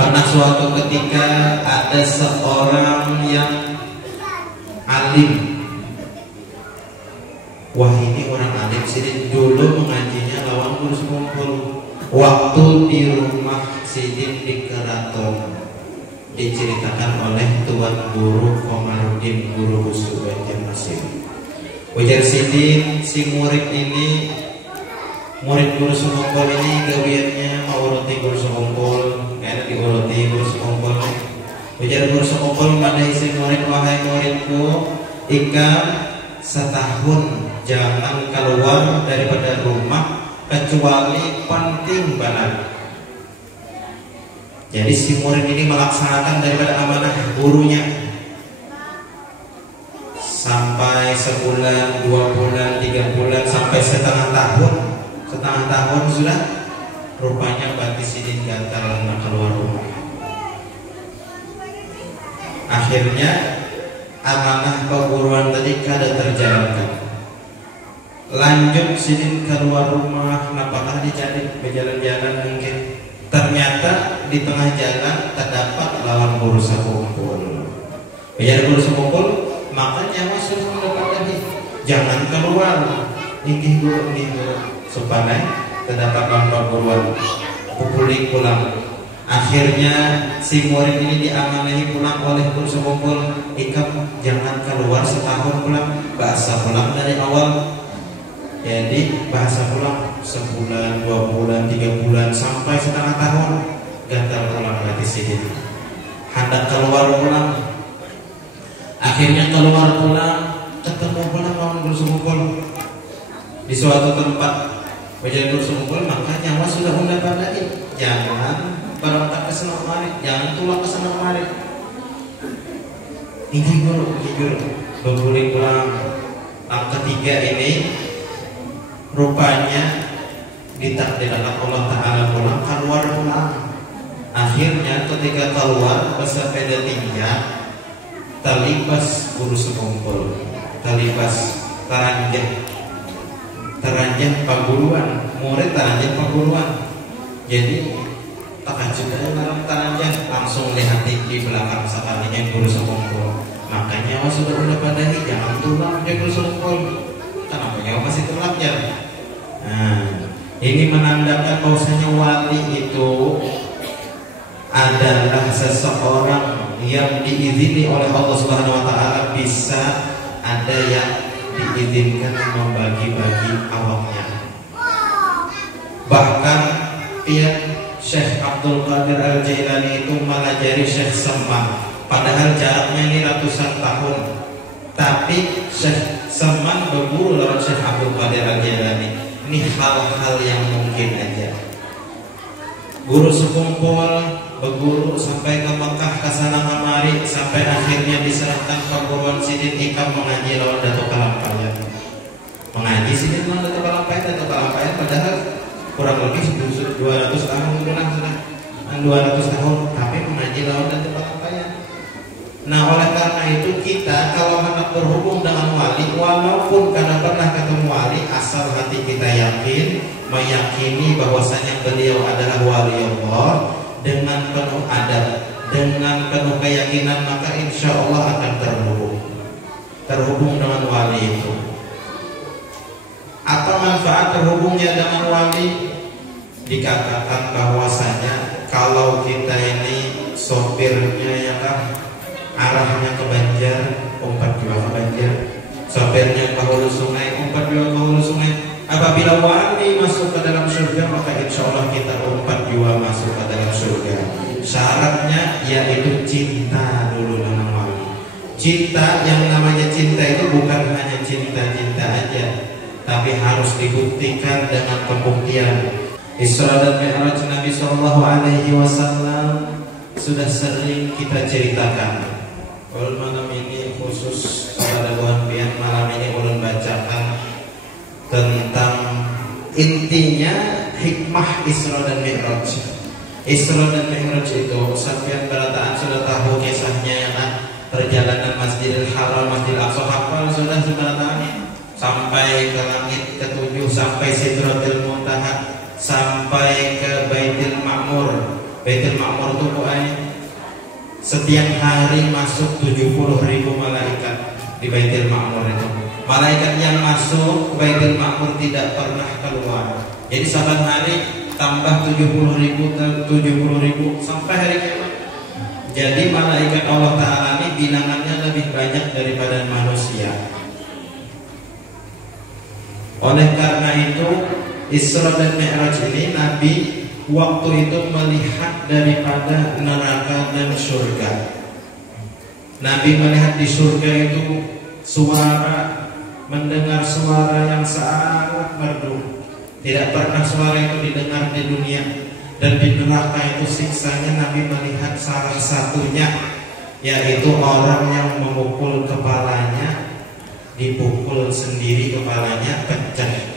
Pernah suatu ketika ada seorang yang alim. Wah, ini orang alim Sidin dulu mengajinya lawan guru sekumpul. Waktu di rumah Sidin di Keraton diceritakan oleh Tuan Guru Komarudin, guru Husu Banjar Masin. Ujar Sidin, si murid ini, murid guru sekumpul ini gawiannya menguruti guru sekumpul, enak diuruti guru sekumpul. Ujar guru sekumpul pada isi murid, wahai muridku, ikam setahun jangan keluar daripada rumah kecuali penting banget. Jadi si murid ini melaksanakan daripada amanah gurunya sampai sebulan, 2 bulan, 3 bulan, sampai setengah tahun. Setengah tahun sudah rupanya Bati Sidin gatal nak keluar rumah. Akhirnya amanah keguruan tadi kada terjalankan. Lanjut Sidin keluar rumah, apakah dicari berjalan-jalan mungkin. Ternyata di tengah jalan terdapat lawan guru sekumpul. Biar guru sekumpul, makanya masuk mendapat lagi. Jangan keluar. Ini guru, supaya terdapat lawan guruan. Pukuli pulang. Akhirnya si murid ini diamanahi pulang oleh guru sekumpul. Ikam jangan keluar setahun pulang. Bahasa pulang dari awal. Jadi bahasa pulang sebulan, 2 bulan, 3 bulan, sampai setengah tahun gatal pulang Bati Sidin. Hendak keluar pulang. Akhirnya keluar pulang, ketemu pulang lawan guru sekumpul di suatu tempat. Menjadi guru sekumpul, maka nyawa sudah mendapat lagi. Jangan berangkat ke sana kemari, jangan tulang ke sana kemari. Ini guru, berbuli pulang. Yang ketiga ini rupanya ditakdirkan Allah Ta'ala pulang, keluar pulang. Akhirnya ketika keluar bersepeda tinggal, terlibas guru sekumpul, terlibas teranjang paguruan, murid teranjang paguruan. Jadi takajub dalam teranjang, langsung lihat di belakang sekalinya guru sekumpul. Makanya sudah padahi, jangan tulang dia guru sekumpul. Kenapa nyawa masih terlajar? Nah, ini menandakan bahwasanya wali itu adalah seseorang yang diizini oleh Allah Subhanahu wa taala, bisa ada yang diizinkan membagi-bagi awaknya. Bahkan Syekh Abdul Qadir Al-Jailani itu melajari Syekh Semang, padahal jaraknya ini ratusan tahun. Tapi Syekh Semang berguru lawan Syekh Abdul Qadir Al-Jailani. Ini hal-hal yang mungkin aja. Guru sekumpul berguru sampai ke Mekah, ke sana kemari, sampai akhirnya diserahkan perguruan Sidin Ikam mengaji lawan Datuk Kalampayan. Mengaji Sidin lawan Datuk Kalampayan, padahal kurang lebih 200 tahun sudah 200 tahun, tapi mengaji lawan Datuk Kalampayan. Nah, oleh karena itu kita kalau hendak berhubung dengan wali, walaupun kadang pernah ketemu wali, asal hati kita yakin, meyakini bahwasanya beliau adalah wali Allah dengan penuh adab, dengan penuh keyakinan, maka insya Allah akan terhubung dengan wali itu. Apa manfaat terhubungnya dengan wali? Dikatakan bahwasanya kalau kita ini sopirnya ya kan, arahnya ke Banjar, umpat juga ke Banjar. Sopirnya ke hulu sungai, umpat juga ke hulu sungai. Apabila wali masuk ke dalam surga, maka insya Allah kita umpat juga masuk ke dalam surga. Syaratnya yaitu cinta dulu dengan wali. Cinta, yang namanya cinta itu bukan hanya cinta-cinta aja, tapi harus dibuktikan dengan pembuktian. Isra dan Mi'raj Nabi Sallallahu Alaihi Wasallam sudah sering kita ceritakan. Kalau malam ini khusus kepada Tuhan Pian, malam ini ulun bacakan tentang intinya hikmah Isra dan Mi'raj. Isra dan Mi'raj itu sampeyan berataan sudah tahu kisahnya ya kan? Perjalanan Masjidil Haram, Masjidil Aqsa, hafal sudah berataan sampai ke langit ke-7, sampai Sidratil Muntaha, sampai ke Baitul Ma'mur. Baitul Ma'mur itu setiap hari masuk 70.000 malaikat di Baitul Ma'mur itu. Malaikat yang masuk Baitul Ma'mur tidak pernah keluar. Jadi saban hari tambah 70.000 sampai hari kiamat. Jadi malaikat Allah Ta'ala ini bilangannya lebih banyak daripada manusia. Oleh karena itu Isra dan Mi'raj ini Nabi waktu itu melihat daripada neraka dan surga. Nabi melihat di surga itu suara, mendengar suara yang sangat merdu. Tidak pernah suara itu didengar di dunia. Dan di neraka itu siksanya Nabi melihat salah satunya, yaitu orang yang memukul kepalanya, dipukul sendiri kepalanya pecah.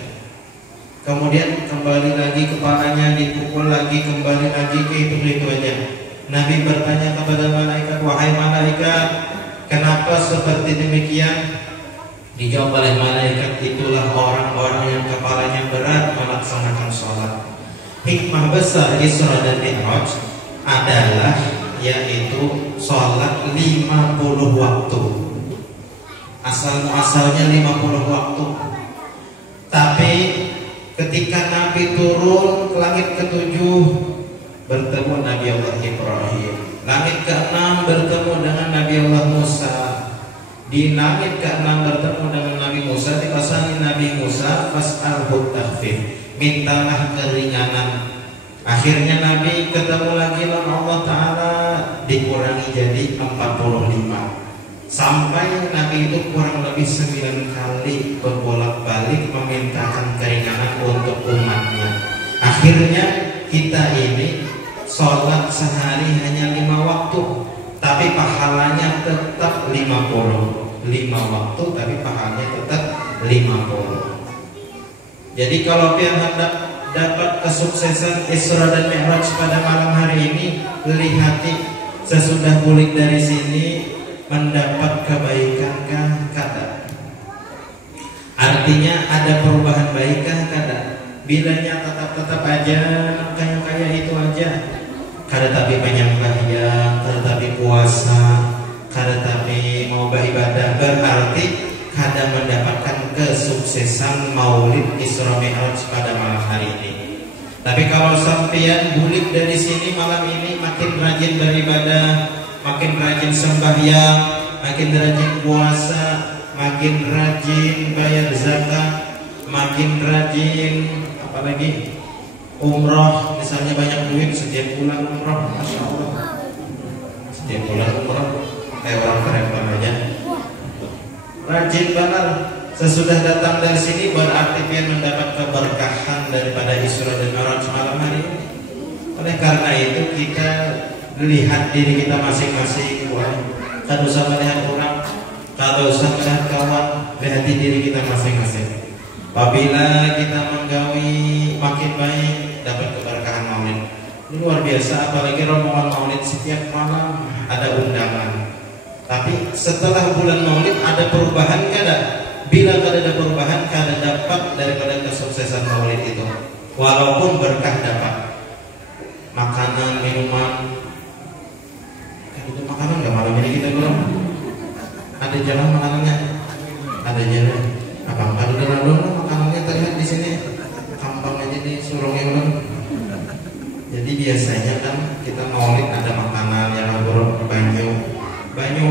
Kemudian kembali lagi kepalanya dipukul lagi, kembali lagi ke itu aja. Nabi bertanya kepada malaikat, wahai malaikat, kenapa seperti demikian? Dijawab oleh malaikat, itulah orang-orang yang kepalanya berat melaksanakan sholat. Hikmah besar Isra dan Mi'raj adalah yaitu sholat 50 waktu. Asal-muasalnya 50 waktu. Tapi ketika Nabi turun ke langit ke-7 bertemu Nabi Allah Ibrahim, langit ke-6 bertemu dengan Nabi Allah Musa, di langit ke-6 bertemu dengan Nabi Musa, dipasangin Nabi Musa fas'alhu takhfif, mintalah keringanan. Akhirnya Nabi ketemu lagi dengan Allah Ta'ala, dikurangi jadi 45. Sampai Nabi itu kurang lebih 9 kali berbolak-balik memintakan keringanan untuk umatnya. Akhirnya kita ini sholat sehari hanya 5 waktu, tapi pahalanya tetap 50. 5 waktu tapi pahalanya tetap 50. Jadi kalau pian hendak dapat kesuksesan Isra dan Mi'raj pada malam hari ini, lihati sesudah pulik dari sini mendapat kebaikankah kada? Artinya ada perubahan baikkah kada? Bilanya tetap aja kaya itu aja, kada tapi penyembahnya, kada tapi puasa, kada tapi mau beribadah, berarti kada mendapatkan kesuksesan Maulid Isra Mi'raj pada malam hari ini. Tapi kalau sampean bulik dari sini malam ini makin rajin beribadah, makin rajin sembahyang, makin rajin puasa, makin rajin bayar zakat, makin rajin apalagi umroh, misalnya banyak duit setiap bulan umroh, masya Allah, setiap bulan umroh kayak orang keren aja, rajin benar. Sesudah datang dari sini berarti dia mendapat keberkahan daripada Isra dan Mi'raj malam hari ini. Oleh karena itu kita lihat diri kita masing-masing. Tidak usah melihat orang, tidak usah melihat kawan, lihat diri kita masing-masing. Apabila kita menggawi makin baik, dapat keberkahan Maulid. Ini luar biasa, apalagi rombongan Maulid setiap malam ada undangan. Tapi setelah bulan Maulid ada perubahan kada? Bila kada ada perubahan, kada dapat daripada kesuksesan Maulid itu. Walaupun berkah dapat, makanan, minuman. Itu makanan nggak malam ini kita belum? Ada jalan makanannya, ada jalan. Apa nggak ada belum? Makanannya terlihat di sini, kampang aja di surungnya belum. Jadi biasanya kan kita Maulid ada makanan yang buruk, banyu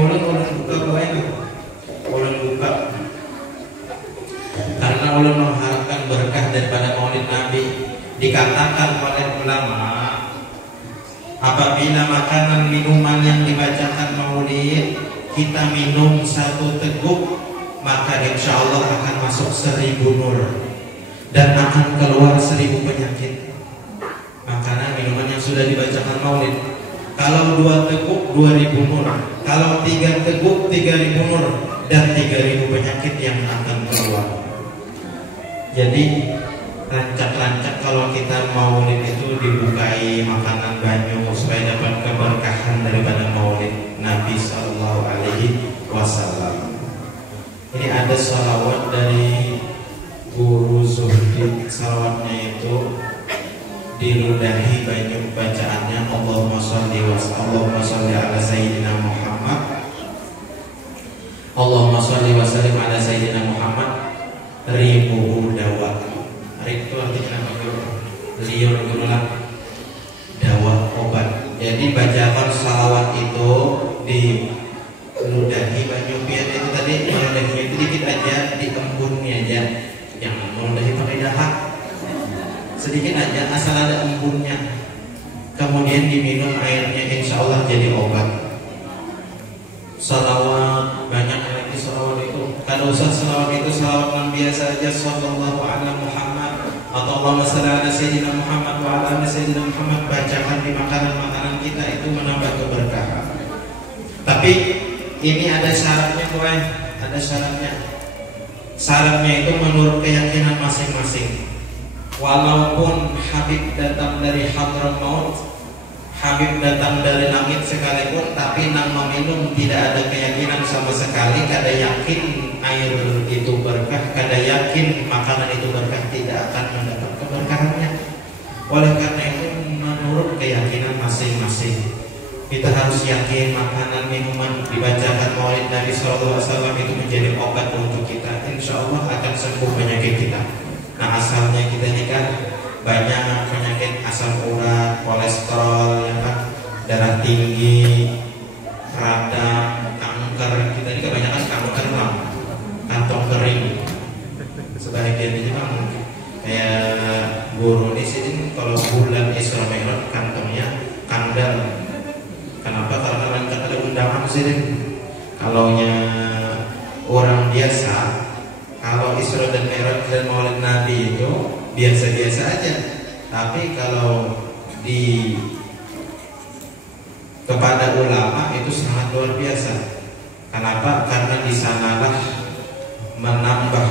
ulun buka kuenya, ulun buka. Karena ulun mengharapkan berkah daripada Maulid Nabi. Dikatakan oleh ulama, apabila makanan minuman yang dibacakan Maulid kita minum 1 teguk, maka insya Allah akan masuk 1000 nur dan akan keluar 1000 penyakit. Makanan minuman yang sudah dibacakan Maulid. Kalau 2 teguk 2000 nur, kalau 3 teguk 3000 nur dan 3000 penyakit yang akan keluar. Jadi rancak-rancak kalau kita Maulid itu dibukai makanan banyak supaya dapat keberkahan daripada Maulid Nabi Sallallahu Alaihi Wasallam. Ini ada salawat dari Guru Zuhdi, salawatnya itu diludahi banyak bacaannya. sallim ala sayyidina Muhammad ribuhu dawa. Rib itu artinya apa guru? Liur gurulah dawa obat. Jadi bacaan salawat itu di ludahi banyupian itu tadi meludahi itu dikit aja, di embunnya aja, jangan meludahi pakai dahak, sedikit aja asal ada embunnya, kemudian diminum airnya, insya Allah jadi obat. Salawat banyak lagi, salawat itu kalau usah salawat itu salawat yang biasa aja, sallallahu ala Muhammad atau Allahumma shalli ala sayyidina Muhammad wa ala sayyidina Muhammad, bacakan di makanan-makanan kita itu menambah keberkahan. Tapi ini ada syaratnya, boy. Ada syaratnya. Syaratnya itu menurut keyakinan masing-masing. Walaupun Habib datang dari Hadramaut, Habib datang dari langit sekalipun, tapi nang meminum tidak ada keyakinan sama sekali, kada yakin air itu berkah, kada yakin makanan itu berkah, tidak akan mendapat keberkahannya. Oleh karena itu menurut keyakinan masing-masing, kita harus yakin makanan, minuman, dibacakan maulid Nabi SAW itu menjadi obat untuk kita. Insya Allah akan sembuh penyakit kita. Nah, asalnya kita ini kan banyak penyakit asam urat, kolesterol, ya kan, darah tinggi, radang, kanker. Kita ini kebanyakan kanker lah, kantong kering. Sebagian itu kan kayak guru di sini kalau bulan Isra Mi'raj kantongnya kandel. Kenapa? Karena kan ada undangan sih. Kalaunya orang biasa, kalau Isra dan Mi'raj dan Maulid Nabi itu biasa-biasa aja. Tapi kalau di kepada ulama itu sangat luar biasa. Kenapa? Karena di sanalah menambah